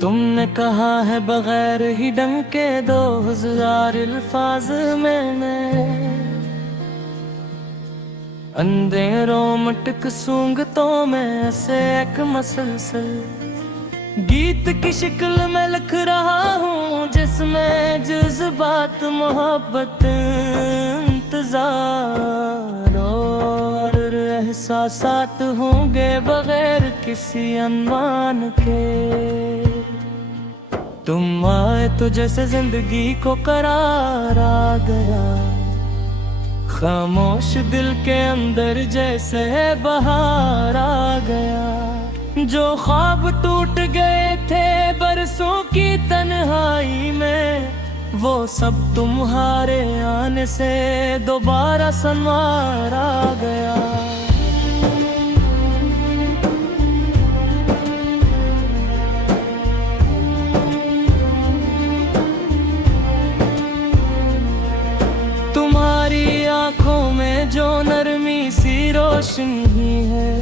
तुमने कहा है बगैर ही डंके 2000 अल्फाज मैंने अंधेरों मटक सूंघतों में ऐसे एक मसलसल गीत की शक्ल में लिख रहा हूँ जिसमें जज्बात मोहब्बत इंतजार और एहसासात होंगे बगैर किसी अनमान के। तुम आए तो जैसे जिंदगी को करार आ गया, खामोश दिल के अंदर जैसे बहार आ गया। जो ख्वाब टूट गए थे बरसों की तन्हाई में, वो सब तुम्हारे आने से दोबारा संवार आ गया। तुम्हारी आंखों में जो नरमी सी रोशनी है,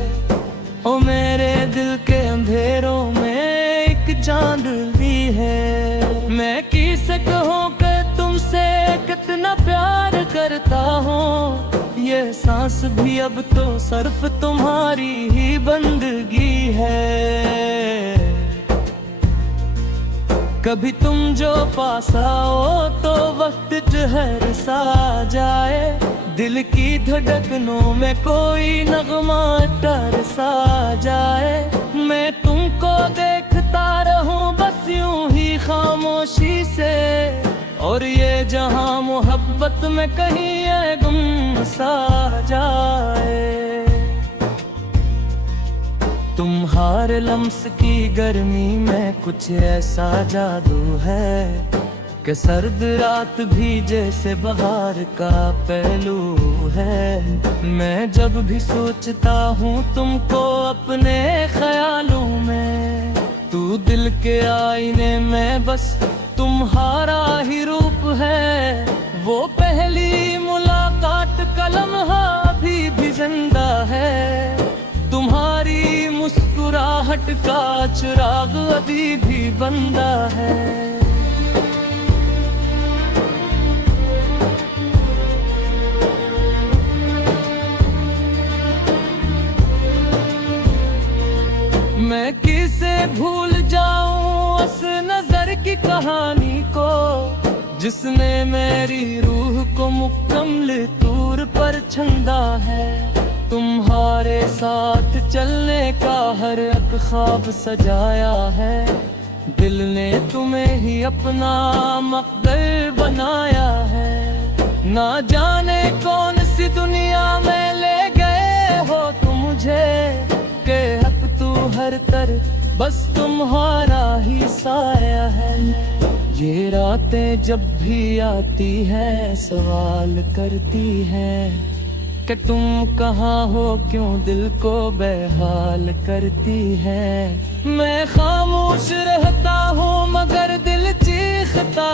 ओ मेरे दिल के अंधेरों में एक चांदनी है। मैं किसे कहूँ कि तुमसे कितना प्यार करता हूँ, ये सांस भी अब तो सिर्फ तुम्हारी ही बंदगी है। कभी तुम जो पास आओ तो वक्त ठहर सा जाए, दिल की धड़कनों में कोई नगमा टर सा जाए। मैं तुमको देखता रहूं बस यूं ही खामोशी से, और ये जहां मोहब्बत में कहीं ये गुम सा जाए। तुम्हारे लम्स की गर्मी में कुछ ऐसा जादू है कि सर्द रात भी जैसे बहार का पहलू है। मैं जब भी सोचता हूँ तुमको अपने ख्यालों में, तू दिल के आईने में बस तुम्हारा ही रूप है। वो पहली मुलाकात का लम्हा अभी भी जिंदा है, तुम्हारी मुस्कुराहट का चिराग अभी भी बंदा है। मैं किसे भूल जाऊं उस नजर की कहानी को, जिसने मेरी रूह को मुकम्मल तौर पर छंदा है। तुम्हारे साथ चलने का हर एक ख्वाब सजाया है, दिल ने तुम्हें ही अपना मकदर बनाया है। ना जाने कौन सी दुनिया में ले गए हो तुम मुझे, के अब तू हर तर बस तुम्हारा ही साया है। ये रातें जब भी आती है सवाल करती है कि तुम कहाँ हो, क्यों दिल को बेहाल करती है। मैं खामोश रहता हूँ मगर दिल चीखता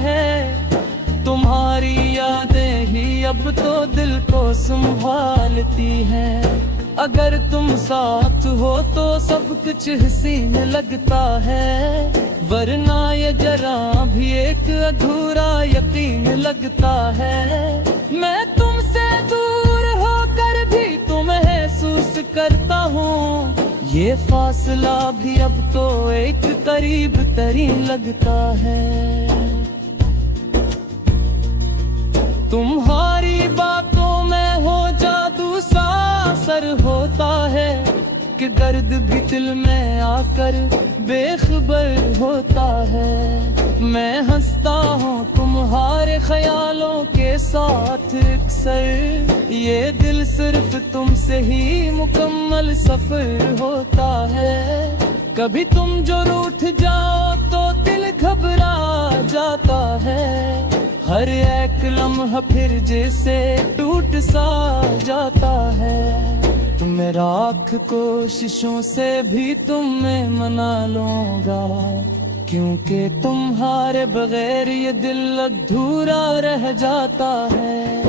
है, तुम्हारी यादें ही अब तो दिल को संभालती हैं। अगर तुम साथ हो तो सब कुछ हसीन लगता है, वरना ये जरा भी एक अधूरा यकीन लगता है। मैं तुमसे दूर होकर भी तुम्हें महसूस करता हूँ, ये फासला भी अब तो एक करीब तरीन लगता है। तुम्हारी बातों में हो जादू सा असर होता है कि दर्द भी दिल में आकर बेखबर होता है। मैं हंसता हूँ तुम्हारे ख्यालों के साथ अक्सर, ये दिल सिर्फ तुमसे ही मुकम्मल सफर होता है। कभी तुम जो रूठ जाओ तो दिल घबरा जाता है, हर एक लम्हा फिर जैसे टूट सा जाता है। मैं लाख कोशिशों से भी तुम्हें मना लूंगा, क्योंकि तुम्हारे बगैर ये दिल अधूरा रह जाता है।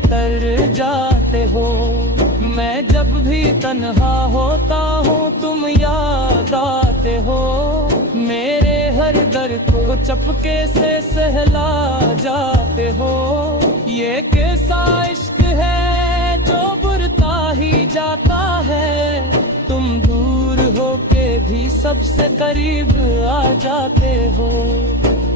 तर जाते हो। मैं जब भी तन्हा होता हूँ तुम याद आते हो। मेरे हर दर्द को चपके से सहला जाते हो। ये कैसा इश्क है जो बुरता ही जाता है। तुम दूर होके भी सबसे करीब आ जाते हो।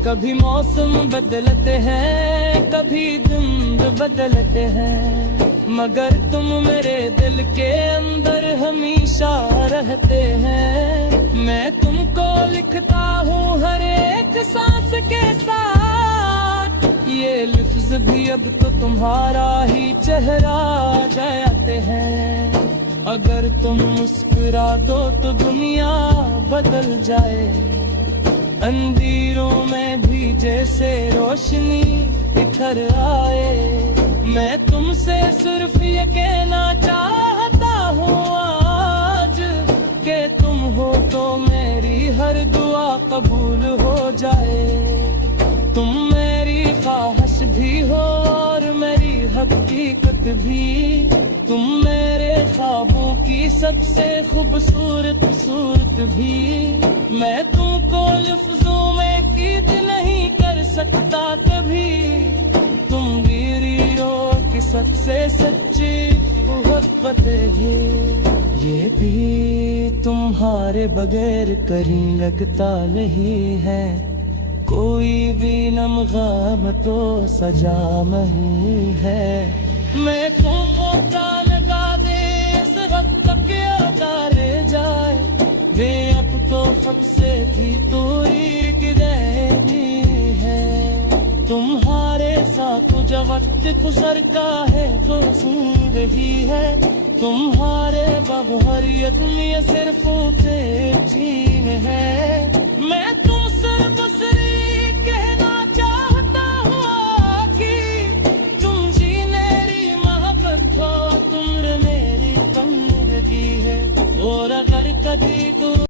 कभी मौसम बदलते हैं, कभी दिन बदलते हैं, मगर तुम मेरे दिल के अंदर हमेशा रहते हैं। मैं तुमको लिखता हूँ हर एक सांस के साथ। ये लफ्ज भी अब तो तुम्हारा ही चेहरा जाते हैं। अगर तुम मुस्कुरा दो तो दुनिया बदल जाए। अंधेरों में भी जैसे रोशनी इधर आए। मैं तुमसे सिर्फ ये कहना चाहता हूँ आज कि तुम हो तो मेरी हर दुआ कबूल हो जाए। तुम मेरी ख्वाहिश भी हो और मेरी हकीकत भी। तुम मेरे ख्वाबों की सबसे खूबसूरत सूरत भी। मैं तुमको लफ्जों में कैद नहीं कर सकता कभी। तुम मेरी रोह की सबसे सच्ची मोहब्बत है। ये भी तुम्हारे बगैर करीं लगता नहीं है। कोई भी नमग़ाम तो सजा नहीं है। मैं तुमको लगा दे इस वक्त तक उतारे जाए। वे अब तो सबसे भी दूरी की रहनी है। तुम्हारे साथ जो वक्त गुजरता है तो जिंदगी है। तुम्हारे बबहरियत में सिर्फ तेरे